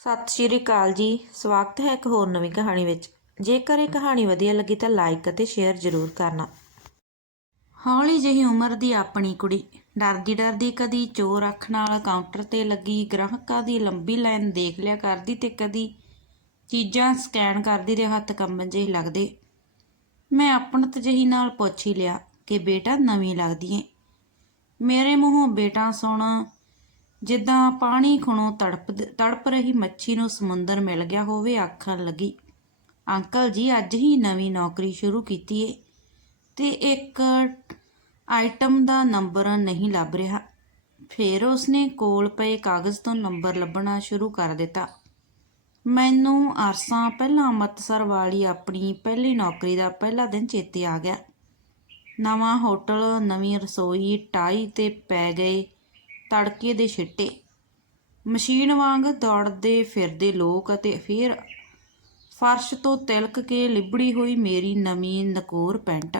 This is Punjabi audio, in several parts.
ਸਤਿ ਸ਼੍ਰੀ ਅਕਾਲ ਜੀ। ਸਵਾਗਤ ਹੈ ਇੱਕ ਹੋਰ ਨਵੀਂ ਕਹਾਣੀ ਵਿੱਚ। ਜੇਕਰ ਇਹ ਕਹਾਣੀ ਵਧੀਆ ਲੱਗੀ ਤਾਂ ਲਾਈਕ ਅਤੇ ਸ਼ੇਅਰ ਜ਼ਰੂਰ ਕਰਨਾ। ਹੌਲੀ ਜਿਹੀ ਉਮਰ ਦੀ ਆਪਣੀ ਕੁੜੀ, ਡਰਦੀ ਡਰਦੀ ਕਦੀ ਚੋਰ ਅੱਖ ਨਾਲ ਕਾਊਂਟਰ ਤੇ ਲੱਗੀ, ਗ੍ਰਾਹਕਾਂ ਦੀ ਲੰਬੀ ਲਾਈਨ ਦੇਖ ਲਿਆ ਕਰਦੀ ਤੇ ਕਦੀ ਚੀਜ਼ਾਂ ਸਕੈਨ ਕਰਦੀ ਦੇ ਹੱਥ ਕੰਬਣ ਜਿਹੇ ਲੱਗਦੇ। ਮੈਂ ਆਪਣਤ ਜਿਹੀ ਨਾਲ ਪੁੱਛ ਹੀ ਲਿਆ ਕਿ ਬੇਟਾ ਨਵੀਂ ਲੱਗਦੀ ਏ। ਮੇਰੇ ਮੂੰਹੋਂ ਬੇਟਾ ਸੁਣ ਜਿੱਦਾਂ ਪਾਣੀ ਖੁਣੋਂ ਤੜਪ ਤੜਪ ਰਹੀ ਮੱਛੀ ਨੂੰ ਸਮੁੰਦਰ ਮਿਲ ਗਿਆ ਹੋਵੇ ਆਖਣ ਲੱਗੀ। ਅੰਕਲ ਜੀ, ਅੱਜ ਹੀ ਨਵੀਂ ਨੌਕਰੀ ਸ਼ੁਰੂ ਕੀਤੀ ਏ ਤੇ ਇੱਕ ਆਈਟਮ ਦਾ ਨੰਬਰ ਨਹੀਂ ਲੱਭ ਰਿਹਾ। ਫਿਰ ਉਸਨੇ ਕੋਲ ਪਏ ਕਾਗਜ਼ ਤੋਂ ਨੰਬਰ ਲੱਭਣਾ ਸ਼ੁਰੂ ਕਰ ਦਿੱਤਾ। ਮੈਨੂੰ ਅਰਸਾਂ ਪਹਿਲਾਂ ਅੰਮ੍ਰਿਤਸਰ ਵਾਲੀ ਆਪਣੀ ਪਹਿਲੀ ਨੌਕਰੀ ਦਾ ਪਹਿਲਾ ਦਿਨ ਚੇਤੇ ਆ ਗਿਆ। ਨਵਾਂ ਹੋਟਲ, ਨਵੀਂ ਰਸੋਈ, ਟਾਈ ਤੇ ਪੈ ਗਏ ਤੜਕੇ ਦੇ ਛਿੱਟੇ। ਮਸ਼ੀਨ ਵਾਂਗ ਦੌੜਦੇ ਫਿਰਦੇ ਲੋਕ ਅਤੇ ਫਿਰ ਫਰਸ਼ ਤੋਂ ਤਿਲਕ ਕੇ ਲਿਬੜੀ ਹੋਈ ਮੇਰੀ ਨਵੀਂ ਨਕੋਰ ਪੈਂਟ।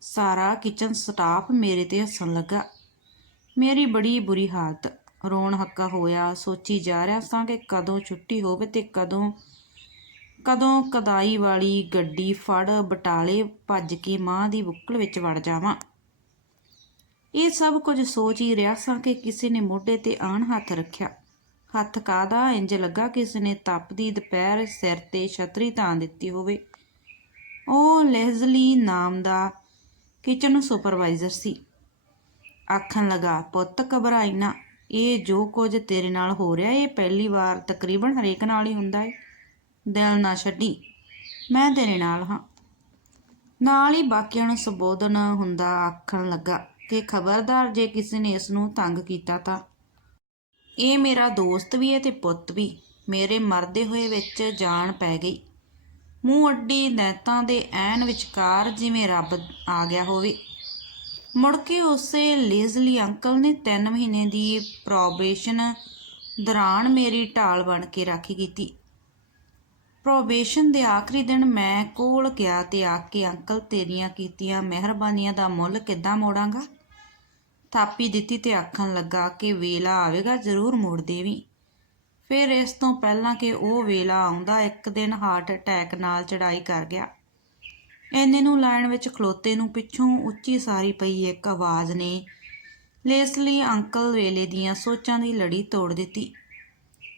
ਸਾਰਾ ਕਿਚਨ ਸਟਾਫ ਮੇਰੇ ਤੇ ਹੱਸਣ ਲੱਗਾ। ਮੇਰੀ ਬੜੀ ਬੁਰੀ ਹਾਲਤ। ਰੋਣ ਹੱਕਾ ਹੋਇਆ, ਸੋਚੀ ਜਾ ਰਿਹਾ ਸਾਂ ਕਿ ਕਦੋਂ ਛੁੱਟੀ ਹੋਵੇ ਤੇ ਕਦੋਂ ਕਦੋਂ ਕਦਾਈ ਵਾਲੀ ਗੱਡੀ ਫੜ ਬਟਾਲੇ ਭੱਜ ਕੇ ਮਾਂ ਦੀ ਬੁੱਕਲ ਵਿੱਚ ਵੜ ਜਾਵਾਂ। ਇਹ ਸਭ ਕੁਝ ਸੋਚ ਹੀ ਰਿਹਾ ਸਾਂ ਕਿ ਕਿਸੇ ਨੇ ਮੋਢੇ ਤੇ ਆਣ ਹੱਥ ਰੱਖਿਆ। ਹੱਥ ਕਾਦਾ ਇੰਜ ਲੱਗਾ ਕਿਸੇ ਨੇ ਤਪਦੀ ਦੁਪਹਿਰ ਸਿਰ ਤੇ ਛਤਰੀ ਤਾਂ ਦਿੱਤੀ ਹੋਵੇ। ਉਹ ਲੈਜ਼ਲੀ ਨਾਮ ਦਾ ਕਿਚਨ ਸੁਪਰਵਾਈਜ਼ਰ ਸੀ। ਆਖਣ ਲਗਾ, ਪੁੱਤ, ਘਬਰਾਈ ਨਾ। ਇਹ ਜੋ ਕੁਝ ਤੇਰੇ ਨਾਲ ਹੋ ਰਿਹਾ, ਇਹ ਪਹਿਲੀ ਵਾਰ ਤਕਰੀਬਨ ਹਰੇਕ ਨਾਲ ਹੀ ਹੁੰਦਾ ਏ। ਦਿਲ ਨਾ ਛੱਡੀ। ਮੈਂ ਤੇਰੇ ਨਾਲ ਹਾਂ। ਨਾਲ ਹੀ ਬਾਕੀਆਂ ਨੂੰ ਸੰਬੋਧਨ ਹੁੰਦਾ ਆਖਣ ਲੱਗਾ ਕਿ ਖਬਰਦਾਰ ਜੇ ਕਿਸੇ ਨੇ ਇਸ ਨੂੰ ਤੰਗ ਕੀਤਾ ਤਾਂ। ਇਹ ਮੇਰਾ ਦੋਸਤ ਵੀ ਹੈ ਤੇ ਪੁੱਤ ਵੀ। ਮੇਰੇ ਮਰਦੇ ਹੋਏ ਵਿੱਚ ਜਾਨ ਪੈ ਗਈ। ਮੂੰਹ ਅੱਡੀ ਨੈਤਾਂ ਦੇ ਐਨ ਵਿਚਕਾਰ ਜਿਵੇਂ ਰੱਬ ਆ ਗਿਆ ਹੋਵੇ। ਮੁੜ ਕੇ ਉਸੇ ਲੇਜ਼ਲੀ ਅੰਕਲ ਨੇ 3 ਮਹੀਨੇ ਦੀ ਪ੍ਰੋਬੇਸ਼ਨ ਦੌਰਾਨ ਮੇਰੀ ਢਾਲ ਬਣ ਕੇ ਰਾਖੀ ਕੀਤੀ। ਪ੍ਰੋਬੇਸ਼ਨ ਦੇ ਆਖਰੀ ਦਿਨ ਮੈਂ ਕੋਲ ਗਿਆ ਤੇ ਆ ਕੇ, ਅੰਕਲ, ਤੇਰੀਆਂ ਕੀਤੀਆਂ ਮਿਹਰਬਾਨੀਆਂ ਦਾ ਮੁੱਲ ਕਿੱਦਾਂ ਮੋੜਾਂਗਾ? ਥਾਪੀ ਦਿੱਤੀ ਤੇ ਆਖਣ ਲੱਗਾ ਕਿ ਵੇਲਾ ਆਵੇਗਾ, ਜ਼ਰੂਰ ਮੋੜ ਦੇਵੀਂ ਫਿਰ ਇਸ ਤੋਂ ਪਹਿਲਾਂ ਕਿ ਉਹ ਵੇਲਾ ਆਉਂਦਾ, ਇੱਕ ਦਿਨ ਹਾਰਟ ਅਟੈਕ ਨਾਲ ਚੜਾਈ ਕਰ ਗਿਆ। ਐਨੇ ਨੂੰ ਲਾਈਨ ਵਿੱਚ ਖਲੋਤੇ ਨੂੰ ਪਿੱਛੋਂ ਉੱਚੀ ਸਾਰੀ ਪਈ ਇੱਕ ਆਵਾਜ਼ ਨੇ ਲੇਸਲੀ ਅੰਕਲ ਵੇਲੇ ਦੀਆਂ ਸੋਚਾਂ ਦੀ ਲੜੀ ਤੋੜ ਦਿੱਤੀ।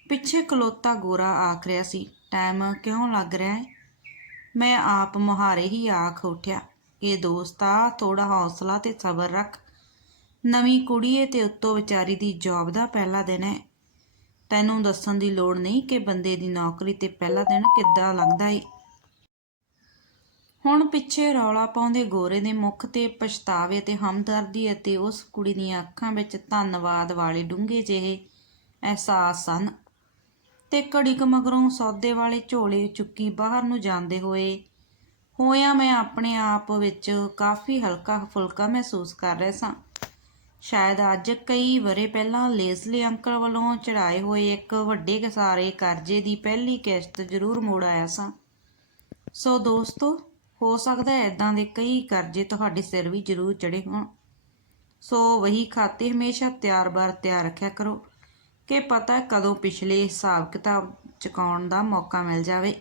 ਪਿੱਛੇ ਖਲੋਤਾ ਗੋਰਾ ਆਖ ਰਿਹਾ ਸੀ ਟਾਈਮ ਕਿਉਂ ਲੱਗ ਰਿਹਾ ਹੈ? ਮੈਂ ਆਪ ਮੁਹਾਰੇ ਹੀ ਆਖ ਉੱਠਿਆ, ਇਹ ਦੋਸਤਾ ਥੋੜਾ ਹੌਸਲਾ ਤੇ ਸਬਰ ਰੱਖ। ਨਵੀਂ ਕੁੜੀ ਏ ਤੇ ਉੱਤੋਂ ਵਿਚਾਰੀ ਦੀ ਜੌਬ ਦਾ ਪਹਿਲਾ ਦਿਨ ਹੈ। ਤੈਨੂੰ ਦੱਸਣ ਦੀ ਲੋੜ ਨਹੀਂ ਕਿ ਬੰਦੇ ਦੀ ਨੌਕਰੀ ਤੇ ਪਹਿਲਾ ਦਿਨ ਕਿੱਦਾਂ ਲੱਗਦਾ ਏ। ਹੁਣ ਪਿੱਛੇ ਰੌਲਾ ਪਾਉਂਦੇ ਗੋਰੇ ਦੇ ਮੁਖ ਤੇ ਪਛਤਾਵੇ ਤੇ ਹਮਦਰਦੀ ਅਤੇ ਉਸ ਕੁੜੀ ਦੀਆਂ ਅੱਖਾਂ ਵਿੱਚ ਧੰਨਵਾਦ ਵਾਲੇ ਡੂੰਘੇ ਜਿਹੇ ਅਹਿਸਾਸ ਸਨ। ਤੇ ਘੜੀ ਕੁ ਮਗਰੋਂ ਸੌਦੇ ਵਾਲੇ ਝੋਲੇ ਚੁੱਕੀ ਬਾਹਰ ਨੂੰ ਜਾਂਦੇ ਹੋਏ। ਹੋਇਆ ਮੈਂ ਆਪਣੇ ਆਪ ਵਿੱਚ ਕਾਫੀ ਹਲਕਾ ਫੁਲਕਾ ਮਹਿਸੂਸ ਕਰ ਰਿਹਾ ਸਾਂ। ਸ਼ਾਇਦ ਅੱਜ ਕਈ ਵਰੇ ਪਹਿਲਾਂ ਲੇਸਲੀ ਅੰਕਲ ਵੱਲੋਂ ਚੜਾਏ ਹੋਏ ਇੱਕ ਵੱਡੇ ਕਸਾਰੇ ਕਰਜ਼ੇ ਦੀ ਪਹਿਲੀ ਕਿਸ਼ਤ ਜ਼ਰੂਰ ਮੋੜ ਆਇਆ ਸਾਂ। ਸੋ ਦੋਸਤੋ, ਹੋ ਸਕਦਾ ਹੈ ਇਦਾਂ ਦੇ ਕਈ ਕਰਜ਼ੇ ਤੁਹਾਡੇ ਸਿਰ ਵੀ ਜ਼ਰੂਰ ਚੜੇ ਹੋਣ। ਸੋ ਵਹੀ ਖਾਤੇ ਹਮੇਸ਼ਾ ਤਿਆਰ-ਬਾਰ ਤਿਆਰ ਰੱਖਿਆ ਕਰੋ। ਕਿ ਪਤਾ ਕਦੋਂ ਪਿਛਲੇ ਹਿਸਾਬ ਕਿਤਾਬ ਚੁਕਾਉਣ ਦਾ ਮੌਕਾ ਮਿਲ ਜਾਵੇ।